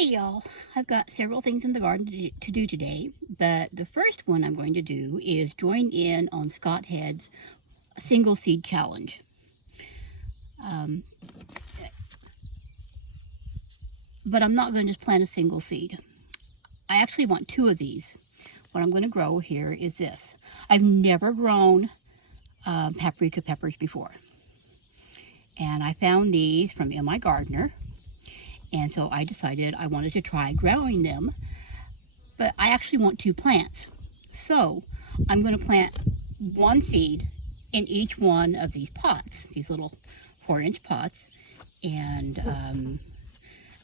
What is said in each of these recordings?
Hey y'all, I've got several things in the garden to do today, but the first one I'm going to do is join in on Scott Head's single seed challenge. But I'm not going to just plant a single seed. I actually want two of these. What I'm going to grow here is this. I've never grown paprika peppers before. And I found these from my gardener. And so I decided I wanted to try growing them, but I actually want two plants. So I'm going to plant one seed in each one of these pots, these little 4-inch pots. And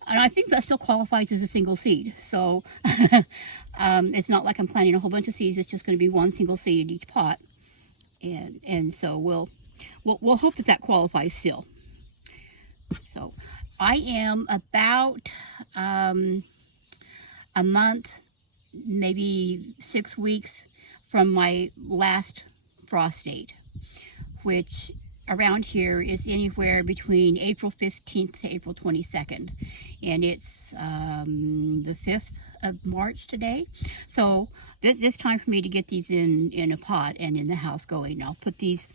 I think that still qualifies as a single seed. So it's not like I'm planting a whole bunch of seeds. It's just going to be one single seed in each pot. And so we'll hope that that qualifies still. So I am about a month, maybe 6 weeks from my last frost date, which around here is anywhere between April 15th to April 22nd. And it's the 5th of March today. So it's time for me to get these in a pot and in the house going. I'll put these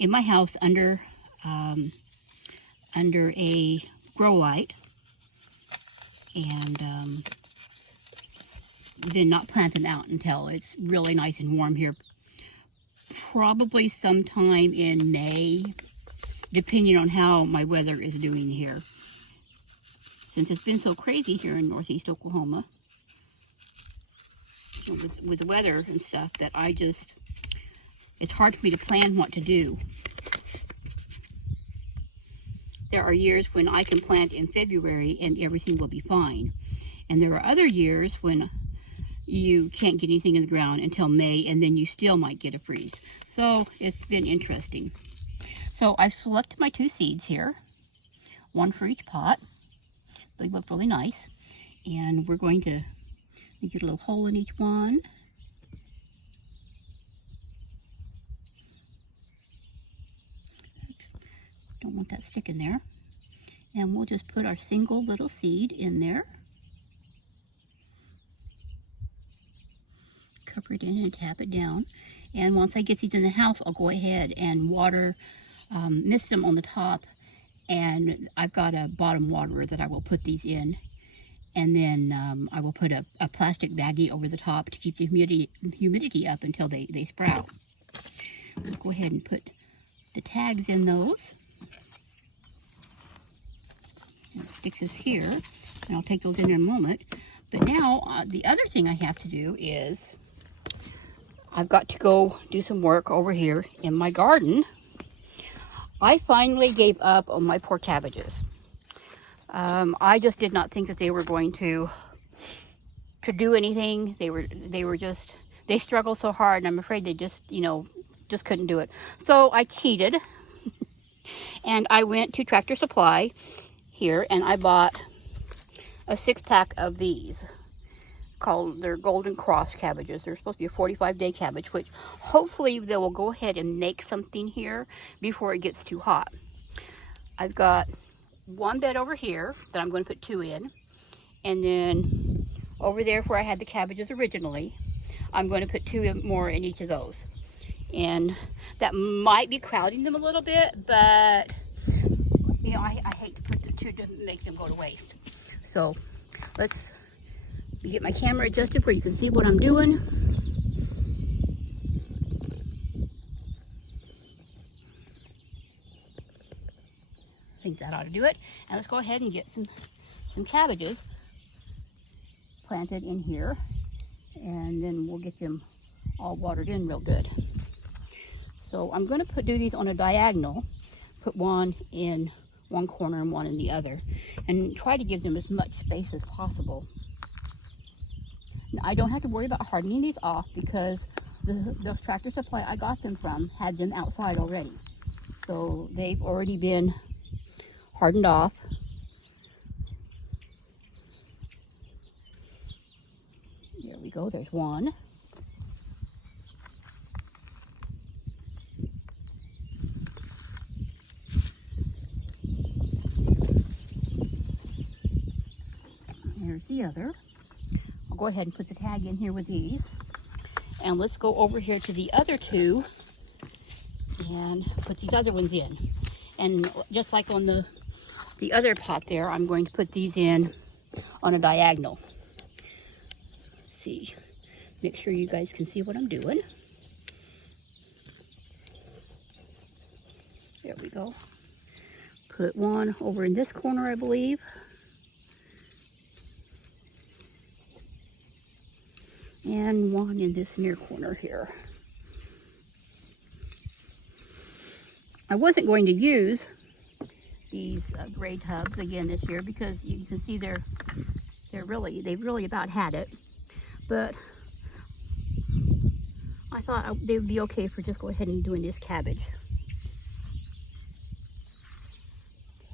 in my house under a grow light, and then not plant them out until it's really nice and warm here. Probably sometime in May, depending on how my weather is doing here. Since it's been so crazy here in northeast Oklahoma, with the weather and stuff, that it's hard for me to plan what to do. There are years when I can plant in February and everything will be fine. And there are other years when you can't get anything in the ground until May, and then you still might get a freeze. So it's been interesting. So I've selected my two seeds here, one for each pot. They look really nice. And we're going to get a little hole in each one. Don't want that sticking there. And we'll just put our single little seed in there. Cover it in and tap it down. And once I get these in the house, I'll go ahead and water, mist them on the top. And I've got a bottom waterer that I will put these in. And then I will put a plastic baggie over the top to keep the humidity up until they sprout. Let's go ahead and put the tags in those. It sticks this here, and I'll take those in a moment. But now, the other thing I have to do is I've got to go do some work over here in my garden. I finally gave up on my poor cabbages. I just did not think that they were going to do anything. They struggled so hard, and I'm afraid they just couldn't do it. So I cheated, and I went to Tractor Supply here, and I bought a 6-pack of these. They're Golden Cross cabbages. They're supposed to be a 45-day cabbage, which hopefully they will go ahead and make something here before it gets too hot. I've got one bed over here that I'm going to put 2 in, and then over there where I had the cabbages originally, I'm going to put 2 more in each of those. And that might be crowding them a little bit, but I hate to put the 2 to make them go to waste. So let's get my camera adjusted where you can see what I'm doing. I think that ought to do it. And let's go ahead and get some cabbages planted in here, and then we'll get them all watered in real good. So I'm going to do these on a diagonal, put one in one corner and one in the other, and try to give them as much space as possible. Now, I don't have to worry about hardening these off because the Tractor Supply I got them from had them outside already. So they've already been hardened off. There we go, there's one. here's the other. I'll go ahead and put the tag in here with these. And let's go over here to the other two and put these other ones in. And just like on the other pot there, I'm going to put these in on a diagonal. Let's see, make sure you guys can see what I'm doing. There we go. Put one over in this corner, I believe. And one in this near corner here. I wasn't going to use these gray tubs again this year because you can see they've really about had it. But I thought they would be okay for just go ahead and doing this cabbage.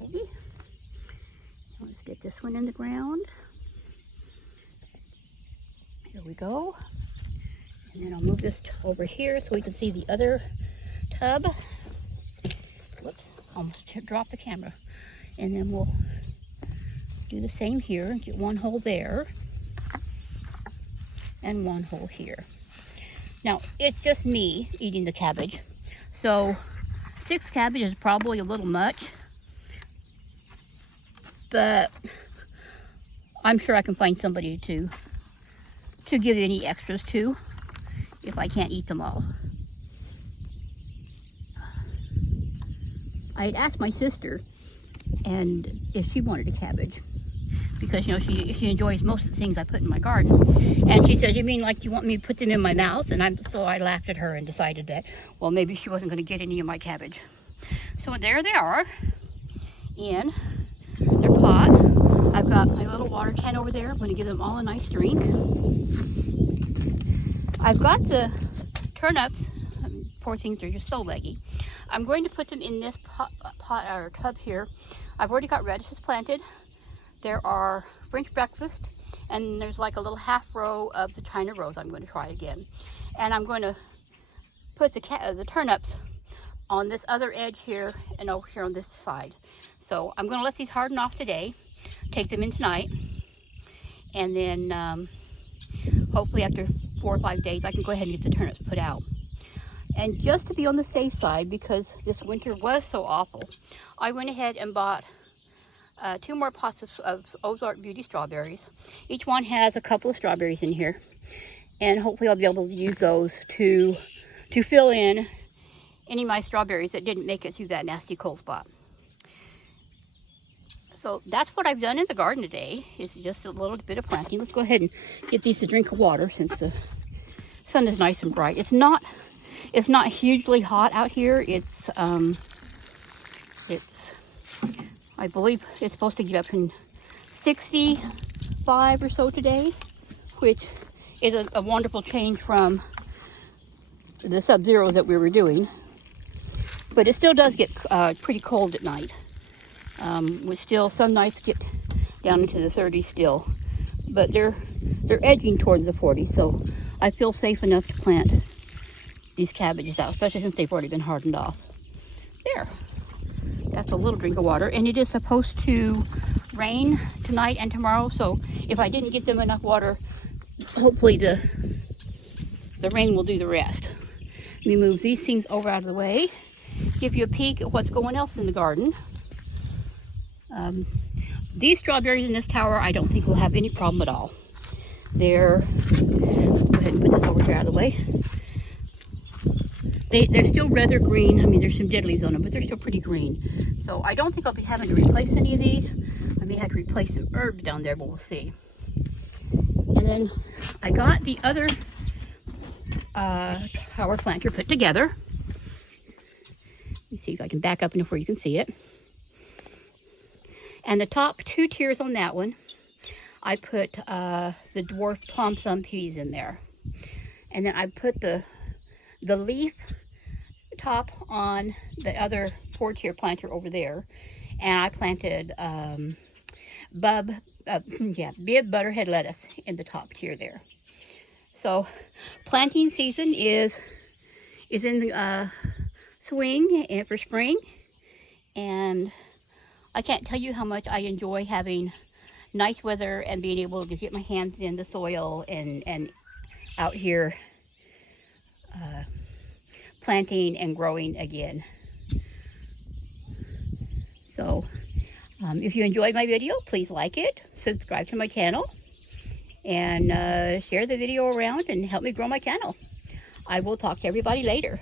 Okay, let's get this one in the ground. Here we go. And then I'll move this over here so we can see the other tub. Whoops, almost dropped the camera. And then we'll do the same here. Get one hole there and one hole here. Now, it's just me eating the cabbage. So 6 cabbage is probably a little much, but I'm sure I can find somebody to give any extras to if I can't eat them all. I had asked my sister and if she wanted a cabbage because, you know, she enjoys most of the things I put in my garden. And she said, "You mean like you want me to put them in my mouth?" And so I laughed at her and decided that, well, maybe she wasn't going to get any of my cabbage. So there they are in their pot. I've got my little water can over there. I'm going to give them all a nice drink. I've got the turnips. Poor things, they're just so leggy. I'm going to put them in this pot or tub here. I've already got radishes planted. There are French breakfast, and there's like a little half row of the China rose I'm going to try again. And I'm going to put the turnips on this other edge here and over here on this side. So I'm going to let these harden off today, take them in tonight, and then hopefully after 4 or 5 days I can go ahead and get the turnips put out. And just to be on the safe side, because this winter was so awful, I went ahead and bought 2 more pots of Ozark Beauty strawberries. Each one has a couple of strawberries in here, and hopefully I'll be able to use those to fill in any of my strawberries that didn't make it through that nasty cold spot. So that's what I've done in the garden today, is just a little bit of planting. Let's go ahead and get these a drink of water since the sun is nice and bright. It's not hugely hot out here. It's I believe it's supposed to get up in 65 or so today, which is a wonderful change from the sub-zeros that we were doing. But it still does get pretty cold at night. Some nights get down into the 30s still, but they're edging towards the 40s, so I feel safe enough to plant these cabbages out, especially since they've already been hardened off. There, that's a little drink of water, and it is supposed to rain tonight and tomorrow, so if I didn't get them enough water, hopefully the rain will do the rest. Let me move these things over out of the way, give you a peek at what's going else in the garden. These strawberries in this tower, I don't think will have any problem at all. Go ahead and put this over here out of the way. They're still rather green. I mean, there's some dead leaves on them, but they're still pretty green. So I don't think I'll be having to replace any of these. I may have to replace some herbs down there, but we'll see. And then I got the other tower planter put together. Let me see if I can back up enough where you can see it. And the top 2 tiers on that one, I put the dwarf Tom Thumb peas in there. And then I put the leaf top on the other 4-tier planter over there. And I planted Bib Butterhead lettuce in the top tier there. So planting season is in the swing and for spring. And I can't tell you how much I enjoy having nice weather and being able to get my hands in the soil and out here planting and growing again. So if you enjoyed my video, please like it, subscribe to my channel, and share the video around and help me grow my channel. I will talk to everybody later.